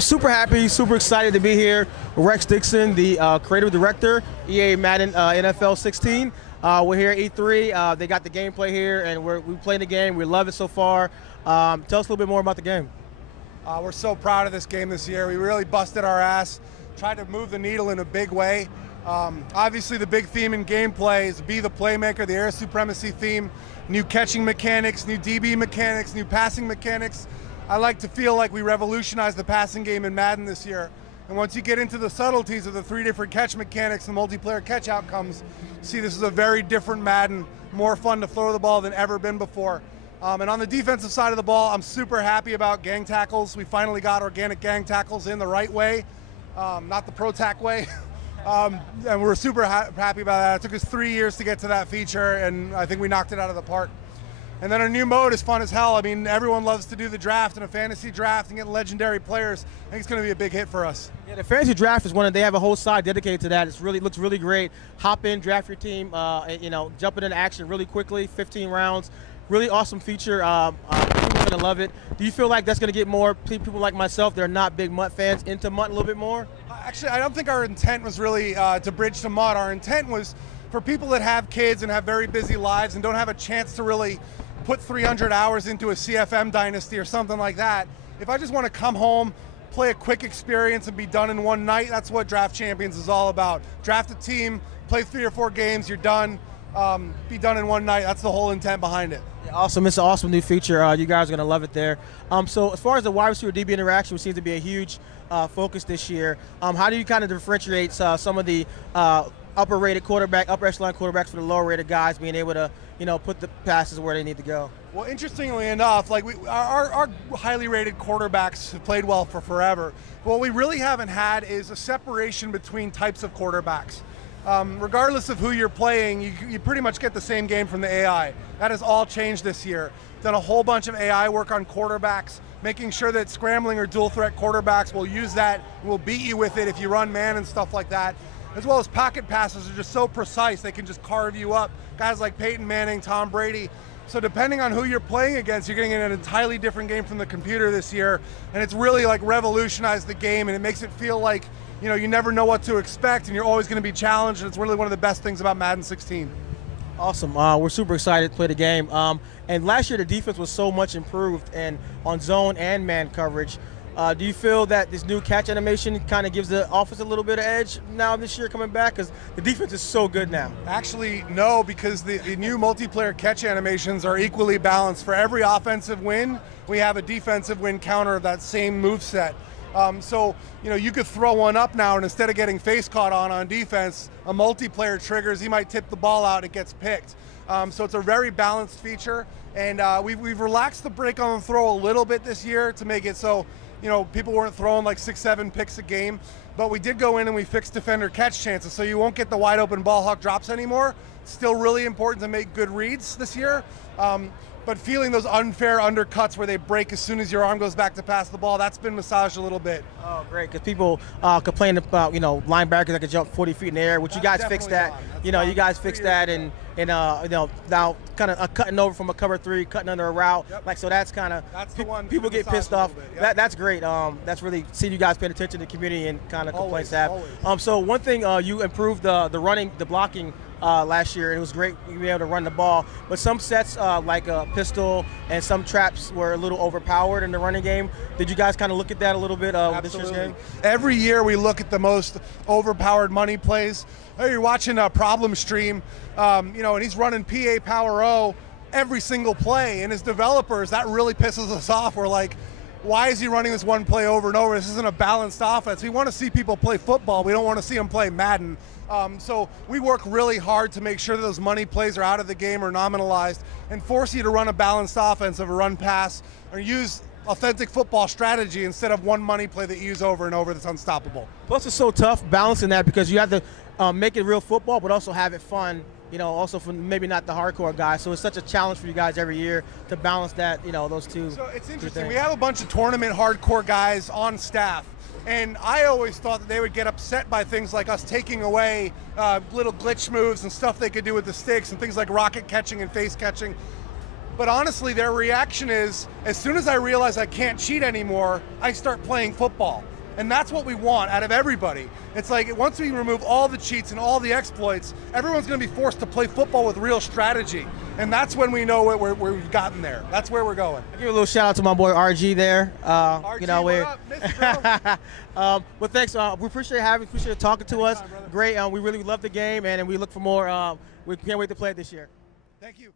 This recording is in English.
super happy, super excited to be here with Rex Dixon, the creative director, EA Madden NFL 16. We're here at E3. They got the gameplay here, and we're playing the game. We love it so far. Tell us a little bit more about the game. We're so proud of this game this year. We really busted our ass, tried to move the needle in a big way. Obviously, the big theme in gameplay is be the playmaker, the air supremacy theme, new catching mechanics, new DB mechanics, new passing mechanics. I like to feel like we revolutionized the passing game in Madden this year. And once you get into the subtleties of the 3 different catch mechanics and multiplayer catch outcomes, see this is a very different Madden, more fun to throw the ball than ever been before. And on the defensive side of the ball, I'm super happy about gang tackles. We finally got organic gang tackles in the right way, not the pro-tack way. And we're super happy about that. It took us 3 years to get to that feature, and I think we knocked it out of the park. And then our new mode is fun as hell. I mean, everyone loves to do the draft and a fantasy draft and get legendary players. I think it's going to be a big hit for us. Yeah, the fantasy draft is they have a whole side dedicated to that. It looks really great. Hop in, draft your team, jump into action really quickly, 15 rounds. Really awesome feature. People are going to love it. Do you feel like that's going to get more people like myself that are not big MUT fans into MUT a little bit more? Actually, I don't think our intent was really to bridge to MUT. Our intent was for people that have kids and have very busy lives and don't have a chance to really put 300 hours into a CFM dynasty or something like that. If I just want to come home, play a quick experience and be done in one night, that's what Draft Champions is all about. Draft a team, play 3 or 4 games, you're done. Be done in one night. That's the whole intent behind it. Yeah, awesome. It's an awesome new feature. You guys are going to love it there. So as far as the wide receiver DB interaction, which seems to be a huge focus this year, how do you kind of differentiate some of the upper echelon quarterbacks for the lower rated guys being able to put the passes where they need to go? Well, interestingly enough, like our highly rated quarterbacks have played well for forever. What we really haven't had is a separation between types of quarterbacks. Regardless of who you're playing, you pretty much get the same game from the AI. That has all changed this year. Done a whole bunch of AI work on quarterbacks, making sure that scrambling or dual threat quarterbacks will use that, will beat you with it if you run man and stuff like that. As well as pocket passes are just so precise, they can just carve you up. Guys like Peyton Manning, Tom Brady. So depending on who you're playing against, you're getting an entirely different game from the computer this year, and it's really like revolutionized the game, and it makes it feel like you never know what to expect, and you're always going to be challenged, and it's really one of the best things about Madden 16. Awesome. We're super excited to play the game. And last year the defense was so much improved and on zone and man coverage. Do you feel that this new catch animation kind of gives the offense a little bit of edge now this year coming back? Because the defense is so good now. Actually, no, because the new multiplayer catch animations are equally balanced. For every offensive win, we have a defensive win counter of that same moveset. So, you could throw one up now, and instead of getting face caught on defense, a multiplayer triggers, he might tip the ball out, it gets picked. So it's a very balanced feature, and we've relaxed the break on the throw a little bit this year to make it so, people weren't throwing like 6-7 picks a game, but we did go in and we fixed defender catch chances, so you won't get the wide open ball hawk drops anymore. It's still really important to make good reads this year. But feeling those unfair undercuts where they break as soon as your arm goes back to pass the ball, that's been massaged a little bit. Oh, great, because people complain about, linebackers that can jump 40 feet in the air, which you guys fixed that. You guys fixed that, and now kind of cutting over from a cover 3, cutting under a route. Yep. So that's kind of, people get pissed off. Yep. That's great. That's really seeing you guys paying attention to the community and kind of complaints have. So one thing, you improved the blocking last year. It was great being able to run the ball, but some sets like a pistol and some traps were a little overpowered in the running game. Did you guys kind of look at that a little bit with this year's game? Every year we look at the most overpowered money plays. You're watching a problem stream, and he's running PA Power O every single play, and as developers, that really pisses us off. We're like, why is he running this one play over and over? This isn't a balanced offense. We want to see people play football. We don't want to see them play Madden. So we work really hard to make sure that those money plays are out of the game or nominalized and force you to run a balanced offense of a run pass or use authentic football strategy instead of one money play that you use over and over that's unstoppable. Plus it's so tough balancing that because you have to make it real football but also have it fun, also for maybe not the hardcore guys. So it's such a challenge for you guys every year to balance that, those two. So it's interesting. We have a bunch of tournament hardcore guys on staff. And I always thought that they would get upset by things like us taking away little glitch moves and stuff they could do with the sticks and things like rocket catching and face catching. But honestly, their reaction is, as soon as I realize I can't cheat anymore, I start playing football. And that's what we want out of everybody. It's like, once we remove all the cheats and all the exploits, everyone's going to be forced to play football with real strategy. And that's when we know we've gotten there. That's where we're going. I'll give a little shout out to my boy RG there. RG, you know, what up? Missed you, bro. But thanks. We appreciate having, appreciate talking to us. Great. We really love the game, and we look for more. We can't wait to play it this year. Thank you.